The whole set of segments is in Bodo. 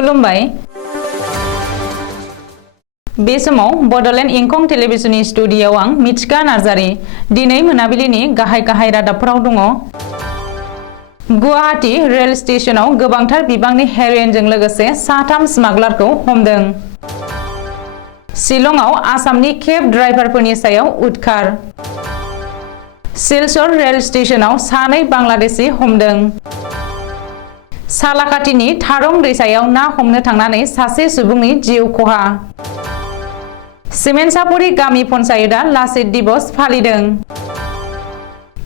खुलुमबाय बे समाव बडलेण्ड इंखं टेलिभिजननि स्टुडिय'आव आं मिथिका नार्जारी दिनै मोनाबिलिनि गाहाय रादाबफोराव दङ। गुवाहाटी रेल स्टेशनाव गोबांथार बिबांनि हेर'इनजों लोगोसे साथाम स्मागलारखौ हमदों। शिलंआव आसामनि केब ड्राइभारफोरनि सायाव उदखार। सिलचर रेल स्टेशनाव सानै बांलादेशी हमदों। सालाकाटिनि थारं दैसायाव ना हमनो थांनानै सासे सुबुंनि जिउ खहा। सिमेन्सापुरी गामि पन्चायतआ लाचित दिवस फालिदों।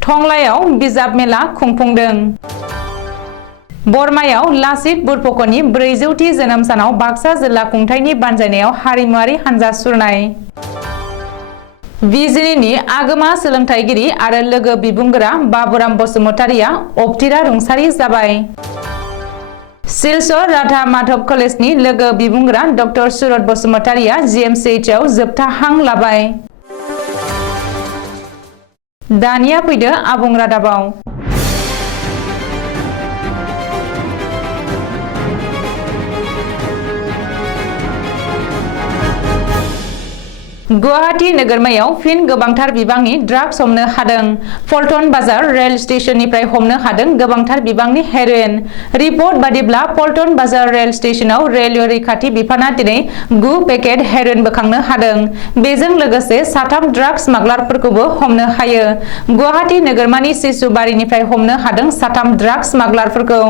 टंलायाव बिजाब मेला खुंफुंदों। बरमायाव लाचित बुरफुकननि 400थि जोनोम सानाव बाक्सा जिल्ला खुंथायनि बानजायनायाव हारिमुआरि हानजा सुरनाय। बिजिनिनि आगोमा सोलोंथाइगिरि आरो लोगो बिबुंगोरा बाबुराम बसुमतारीया अबथिरा रुंसारि जाबाय। सिलचर राधा माधव कलेजनि लोगो बिबुंगोरा डक्टर सुरत बसुमतारीया GMCHआव जोबथा हां लाबाय। दानिया फैदो आबुं रादाबाव। गुवाहाटी नोगोरमायाव फिन गोबांथार बिबांनि ड्राग्स हमनो हादों। पल्टन बाजार रेल स्टेशननिफ्राय हमनो हादों गोबांथार बिबांनि हेर'इन। रिपर्ट बादिब्ला पल्टन बाजार रेल स्टेशनाव रेलवे रैखाथि बिफाना दिनै 9 पेकेट हेर'इन बोखांनो हादों। बेजों लोगोसे साथाम ड्राग्स स्मागलारफोरखौबो हमनो हायो। गुवाहाटी नोगोरमानि सिसुबारिनिफ्राय हमनो हादों साथाम ड्राग्स स्मागलारफोरखौ।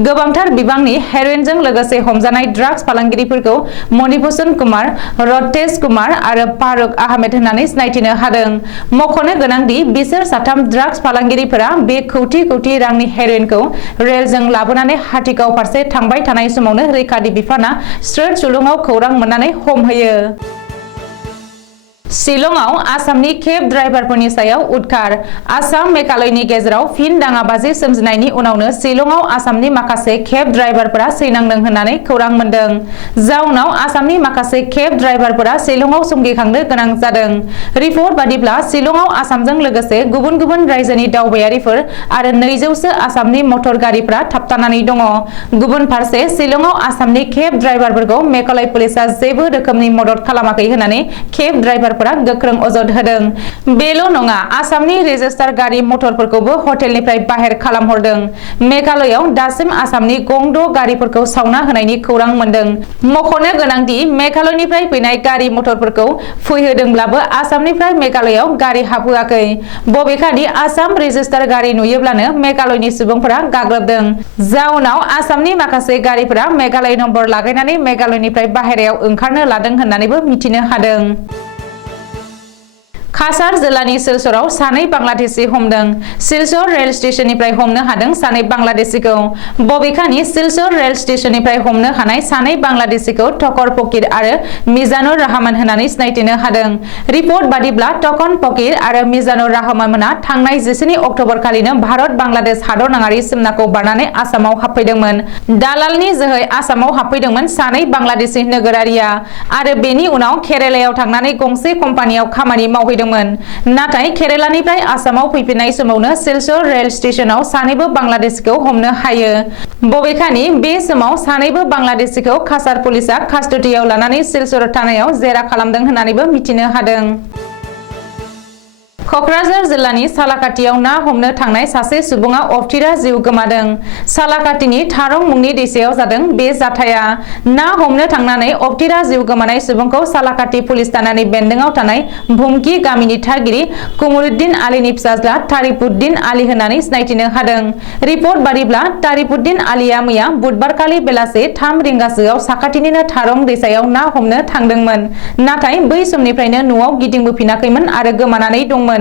गोबांथार बिबांनि हेर'इनजों लोगोसे हमजानाय ड्राग्स फालांगिरिफोरखौ मणिभूषण कुमार, रतेश कुमार आरो फारुक आहमेद होननानै सिनायथिनो हादों। मख'नो गोनांदि बिसोर साथाम ड्राग्स फालांगिरिफोरा बे कौटि रांनि हेर'इनखौ रेलजों लाबोनानै हाथिगाव फारसे थांबाय थानाय समावनो रैखाथि बिफाना स्रोद सुलुङाव खौरां मोननानै हमहैयो। शिलंआव आसामनि केब ड्राइभारफोरनि सायाव उदखार। आसाम मेघालयनि गेजेराव फिन दाङाबाजि सोमजिनायनि उनावनो शिलंआव आसामनि माखासे केब ड्राइभारफोरा सैनांदों होननानै खौरां मोनदों। जाउनाव आसामनि माखासे केब ड्राइभारफोरा शिलंआव समखिखांनो गोनां जादों। रिपर्ट बादिब्ला शिलंआव आसामजों लोगोसे गुबुन गुबुन रायजोनि दावबायारिफोर आरो 200सो आसामनि मटर गारिफोरा थाबथानानै दङ। गुबुन फारसे शिलंआव आसामनि केब ड्राइभारफोरखौ मेघालय पुलिसआ जेबो रोखोमनि मदद खालामाखै होननानै केब ड्राइभार गोख्रों अजद होदों। बेल' नङा, आसामनि रेजिस्टार गारि मटरफोरखौबो हटेलनिफ्राय बाहेर खालामहरदों। मेघालयआव दासिम आसामनि गं 6 गारिफोरखौ सावना होनायनि खौरां मोनदों। मख'नो गोनांदि मेघालयनिफ्राय फैनाय गारि मटरफोरखौ फैहोदोंब्लाबो आसामनिफ्राय मेघालयआव गारि हाबहोआखै। बबेखानि आसाम रेजिस्टार गारि नुयोब्लानो मेघालयनि सुबुंफोरा गाग्लोबदों। जाउनाव आसामनि माखासे गारिफोरा मेघालय नम्बर लागायनानै मेघालयनिफ्राय बाहेरायाव ओंखारनो लादों होननानैबो मिथिनो हादों। काछार जिल्लानि सिलचराव सानै बांलादेशी हमदों। सिलचर रेल स्टेशननिफ्राय हमनो हादों सानै बांलादेशीखौ। बबेखानि सिलचर रेल स्टेशननिफ्राय हमनो हानाय सानै बांलादेशीखौ तकर फकीर आरो मिजानुर रहमान होननानै सिनायथिनो हादों। रिपर्ट बादिब्ला तकन फकीर आरो मिजानुर रहमानमोना थांनाय 12 अक्ट'बर खालिनो भारत बांलादेश हादरनाङारि सिमनाखौ बारनानै आसामाव हाबफैदोंमोन। दालालनि जोहै आसामाव हाबफैदोंमोन सानै बांलादेशी नोगोरारिया आरो बेनि उनाव केरालायाव थांनानै गंसे कम्पानियाव खामानि मावहैदोंमोन। नाथाय केरालानिफ्राय आसामाव फैफिननाय समावनो सिलचर रेल स्टेशनाव सानैबो बांलादेशीखौ हमनो हायो। बबेखानि बे समाव सानैबो बांलादेशीखौ काछार पुलिसआ कास्टडियाव लानानै सिलचर थानायाव जेरा खालामदों होननानैबो मिथिनो हादों। क'क्राझार जिल्लानि सालाकाटियाव ना हमनो थांनाय सासे सुबुङा अबथिरा जिउ गोमादों। सालाकाटिनि थारं मुंनि दैसायाव जादों बे जाथाया। ना हमनो थांनानै अबथिरा जिउ गोमानाय सुबुंखौ सालाकाटि पुलिस थानानि बेन्दोंआव थानाय भुमखि गामिनि थागिरि कुमरुद्दिन आलीनि फिसाज्ला तारिफुद्दिन आली होननानै सिनायथिनो हादों। रिपर्ट बादिब्ला तारिफुद्दिन आलीया मैया बुधबारखालि बेलासे 3 रिंगासोआव साखाथिनिनो थारं दैसायाव ना हमनो थांदोंमोन। नाथाय बै समनिफ्रायनो न'आव गिदिंबोफिनाखैमोन आरो गोमानानै दंमोन।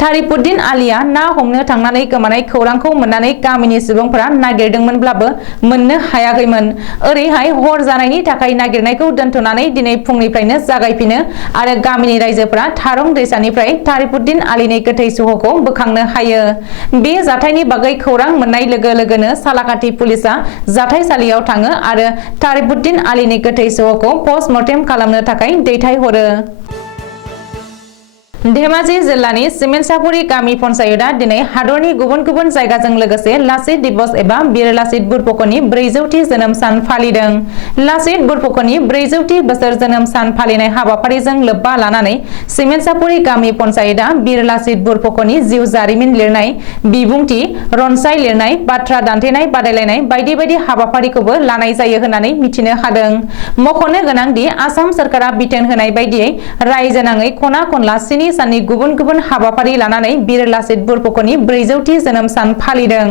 तारिफुद्दिन आलीया ना हमनो थांनानै गोमानाय खौरांखौ मोननानै गामिनि सुबुंफोरा नागिरदोंमोनब्लाबो मोननो हायाखैमोन। ओरैहाय हर जानायनि थाखाय नागिरनायखौ दोनथ'नानै दिनै फुंनिफ्रायनो जागायफिनो आरो गामिनि रायजोफोरा थारं दैसानिफ्राय तारिफुद्दिन आलीनि गोथै सह'खौ बोखांनो हायो। बे जाथायनि बागै खौरां मोननाय लोगो लोगोनो सालाकाटि पुलिसआ जाथायसालियाव थाङो आरो तारिफुद्दिन आलीनि गोथै सह'खौ पस्टमर्टेम खालामनो थाखाय दैथायहरो। धेमाजि जिल्लानि सिमेन्टसापुरि गामि पन्चायतआ दिनै हादरनि गुबुन गुबुन जायगाजों लोगोसे लाचित दिवस एबा वीर लाचित बरफुकननि 400थि जोनोम सान फालिदों। लाचित बरफुकननि 400थि बोसोर जोनोम सान फालिनाय हाबाफारिजों लोब्बा लानानै सिमेन्टसापुरि गामि पन्चायतआ वीर लाचित बरफुकननि जिउ जारिमिन लिरनाय, बिबुंथि, रनसाय लिरनाय, बाथ्रा दान्थेनाय बादायलायनाय बायदि बायदि हाबाफारिखौबो लानाय जायो होननानै मिथिनो हादों। मख'नो गोनांदि आसाम सरकारा बिथोन होनाय बायदियै रायजोनाङै खना खनला 7 साननि गुबुन गुबुन हाबाफारि लानानै वीर लाचित बरफुकननि 400थि जोनोम सान फालिदों।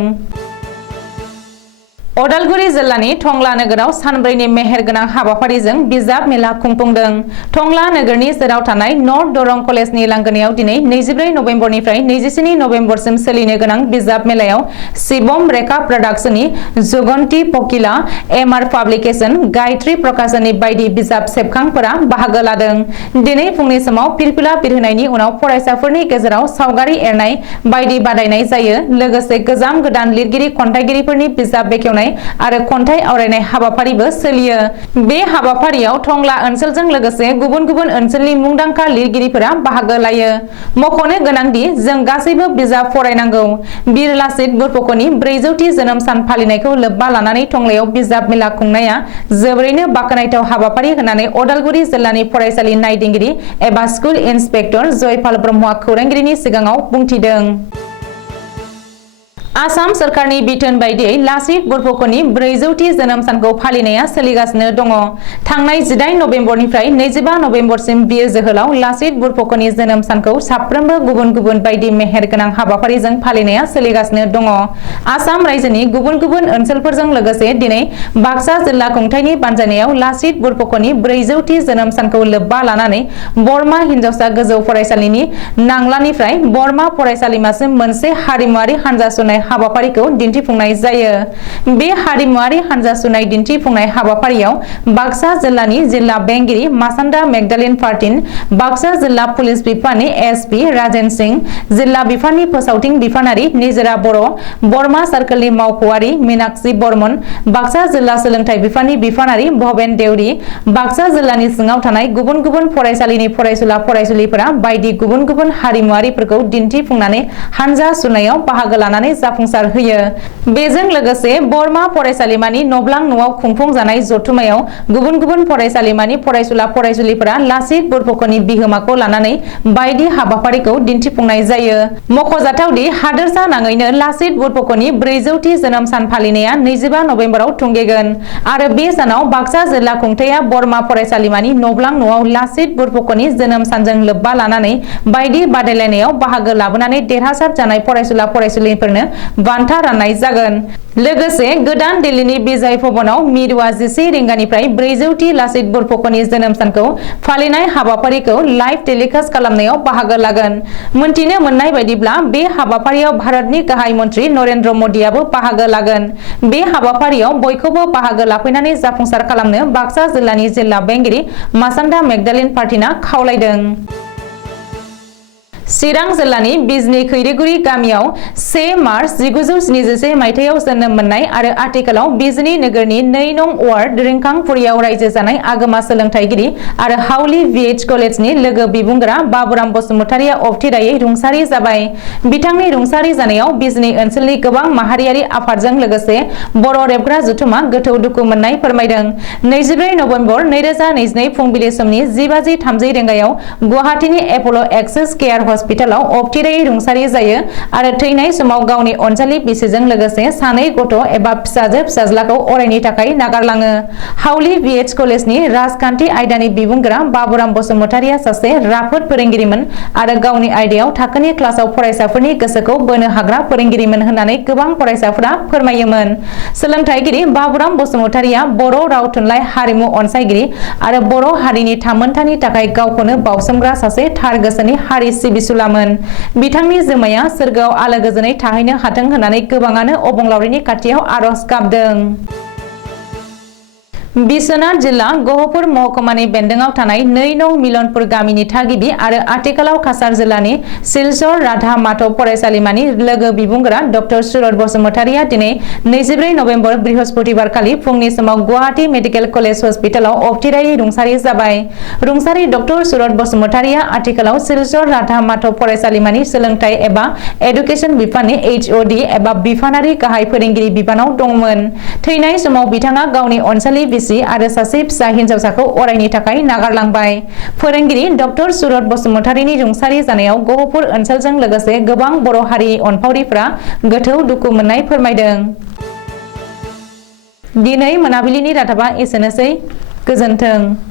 अदालगुरि जिल्लानि टंला नोगोराव सानब्रैनि मेहेरगोनां हाबाफारिजों बिजाब मेला खुंफुंदों। टंला नोगोरनि सेराव थानाय नर्थ दरं कलेजनि लांगोनायाव दिनै 24 नभेम्बरनिफ्राय 27 नभेम्बरसिम सोलिनो गोनां बिजाब मेलायाव शिवम रेखा प्रडाक्शननि जुगन्ती पकिला, एमआर पाब्लिकेशन, गायत्री प्रकाशननि बायदि बिजाब सेबखांफोरा बाहागो लादों। दिनै फुंनि समाव फिरफिला बिरहोनायनि उनाव फरायसाफोरनि गेजेराव सावगारि एरनाय बायदि बादायनाय जायो। लोगोसे गोजाम गोदान लिरगिरि खन्थाइगिरिफोरनि बिजाब बेखेवनाय आरो खन्थाइ आवरायनाय हाबाफारिबो सोलियो। बे हाबाफारियाव टंला ओनसोलजों लोगोसे गुबुन गुबुन ओनसोलनि मुंदांखा लिरगिरिफोरा बाहागो लायो। मख'नो गोनांदि जों गासैबो बिजाब फरायनांगौ। वीर लाचित बरफुकननि 400थि जोनोम सान फालिनायखौ लोब्बा लानानै टंलायाव बिजाब मेला खुंनाया जोबोरैनो बाखनायथाव हाबाफारि होननानै अदालगुरि जिल्लानि फरायसालि नायदिंगिरि एबा स्कुल इन्सपेक्टर जयपाल ब्रह्मआ खौरांगिरिनि सिगाङाव बुंथिदों। आसाम सरकारनि बिथोन बायदियै लाचित बरफुकननि 400थि जोनोम सानखौ फालिनाया सोलिगासिनो दङ। थांनाय 18 नभेम्बरनिफ्राय 25 नभेम्बरसिम बिर जोहोलाव लाचित बरफुकननि जोनोम सानखौ साफ्रोमबो गुबुन गुबुन बायदि मेहेरगोनां हाबाफारिजों फालिनाया सोलिगासिनो दङ। आसाम रायजोनि गुबुन गुबुन ओनसोलफोरजों लोगोसे दिनै बाक्सा जिल्ला खुंथायनि बानजायनायाव लाचित बरफुकननि 400थि जोनोम सानखौ लोब्बा लानानै बरमा हिनजावसा गोजौ फरायसालिनि नांलानिफ्राय बरमा फरायसालिमासिम मोनसे हारिमुआरि हानजा सुनाय हाबाफारिखौ दिन्थिफुंनाय जायो। बे हारिमुआरि हानजा सुनाय दिन्थिफुंनाय हाबाफारियाव बाक्सा जिल्लानि जिल्ला बेंगिरि मासान्दा मेगदालिन पार्टिन, बाक्सा जिल्ला पुलिस बिफाननि एसपि राजेन सिंह, जिल्ला बिफाननि फोसावथिं बिफानारि निजोरा बर', बरमा सार्कलनि मावख'आरि मीनाक्षी बर्मन, बाक्सा जिल्ला सोलोंथाइ बिफाननि बिफानारि भबेन देउरि, बाक्सा जिल्लानि सिङाव थानाय गुबुन गुबुन फरायसालिनि फरायसुला फरायसुलिफोरा बायदि गुबुन गुबुन हारिमुआरिफोरखौ दिन्थिफुंनानै हानजा सुनायाव बाहागो लानानै जाफुंसार होयो। बेजों लोगोसे बरमा फरायसालिमानि नब्लां न'आव खुंफुंजानाय जथुमायाव गुबुन गुबुन फरायसालिमानि फरायसुला फरायसुलिफोरा लाचित बरफुकननि बिहोमाखौ लानानै बायदि हाबाफारिखौ दिन्थिफुंनाय जायो। मख'जाथावदि हादोरसा नाङैनो लाचित बरफुकननि 400थि जोनोम सान फालिनाया 25 नभेम्बराव थुंगेगोन आरो बे सानाव बाक्सा जिल्ला खुंथाया बरमा फरायसालिमानि नब्लां न'आव लाचित बरफुकननि जोनोम सानजों लोब्बा लानानै बायदि बादायलायनायाव बाहागो लाबोनानै देरहासार जानाय फरायसुला फरायसुलिफोरनो बान्था राननाय जागोन। लोगोसे गोदान दिल्लीनि विजय भवनाव मिरुआ 11 रिंगानिफ्राय 400थि लाचित बरफुकननि जोनोम सानखौ फालिनाय हाबाफारिखौ लाइभ टेलिकास्ट खालामनायाव बाहागो लागोन। मोनथिनो मोननाय बायदिब्ला बे हाबाफारियाव भारतनि गाहाय मन्त्रि नरेन्द्र मदिआबो बाहागो लागोन। बे हाबाफारियाव बयखौबो बाहागो लाफैनानै जाफुंसार खालामनो बाक्सा जिल्लानि जिल्ला बेंगिरि मासान्दा मेगदालिन पार्टिना खावलायदों। चिरां जिल्लानि बिजनी खैरिगुरि गामियाव 1 मार्च 1971 मायथाइयाव जोनोम मोननाय आरो आथिखालाव बिजनी नोगोरनि 2 नं वार्ड रिंखांफुरियाव रायजो जानाय आगोमा सोलोंथाइगिरि आरो हाउली VH कलेजनि लोगो बिबुंगोरा बाबुराम बसुमतारिया अबथिरायै रुंसारि जाबाय। बिथांनि रुंसारि जानायाव बिजनी ओनसोलनि गोबां माहारियारि आफादजों लोगोसे बर' रेबग्रा जथुमा गोथौ दुखु मोननाय फोरमायदों। 24 नभेम्बर 2022 फुंबिलि समनि 10:30 रिंगायाव गुवाहाटीनि एप'ल' एक्सेस केयार हस्पिटालाव अबथिरायै रुंसारि जायो आरो थैनाय समाव गावनि अनजालि बिसिजों लोगोसे 2 गथ' एबा फिसाजो फिसाज्लाखौ अरायनि थाखाय नागारलाङो। हाउली VH कलेजनि राजखान्थि आयदानि बिबुंगोरा बाबुराम बसुमतारिया सासे राफोद फोरोंगिरिमोन आरो गावनि आयदायाव थाखोनि क्लासाव फरायसाफोरनि गोसोखौ बोनो हाग्रा फोरोंगिरिमोन होननानै गोबां फरायसाफोरा फोरमायोमोन। सोलोंथाइगिरि बाबुराम बसुमतारिया बर' राव थुनलाइ हारिमु अनसायगिरि आरो बर' हारिनि थामोनथानि थाखाय गावखौनो बावसोमग्रा सासे थार गोसोनि हारि सिबिसुलामोन। बिथांनि जोमाया सोरगोआव आलो गोजोनै थाहैनो हाथों होननानै गोबाङानो अबंलावरिनि खाथियाव आर'ज गाबदों। बिश्वनाथ जिल्ला गहपुर महकुमानि बेन्दोंआव थानाय 2 नं मिलनपुर गामिनि थागिबि आरो आथिखालाव काछार जिल्लानि सिलचर राधा माधव फरायसालिमानि लोगो बिबुंगोरा डक्टर सुरत बसुमतारिया दिनै 24 नभेम्बर बृहस्पतिबारखालि फुंनि समाव गुवाहाटी मेडिकेल कलेज हस्पिटालाव अबथिरायै रुंसारि जाबाय। रुंसारि डक्टर सुरत बसुमतारिया आथिखालाव सिलचर राधा माधव फरायसालिमानि सोलोंथाइ एबा एडुकेशन बिफाननि HOD एबा बिफानारि गाहाय फोरोंगिरि बिबानाव दंमोन। थैनाय समाव बिथाङा गावनि अनसालि बिसि आरो सासे फिसा हिनजावसाखौ अरायनि थाखाय नागारलांबाय। फोरोंगिरि डक्टर सुरत बसुमतारिनि रुंसारि जानायाव गहपुर ओनसोलजों लोगोसे गोबां बर' हारि अनफावरिफ्रा गोथौ दुखु मोननाय फोरमायदों। दिनै मोनाबिलिनि रादाबा एसेनोसै। गोजोन्थों।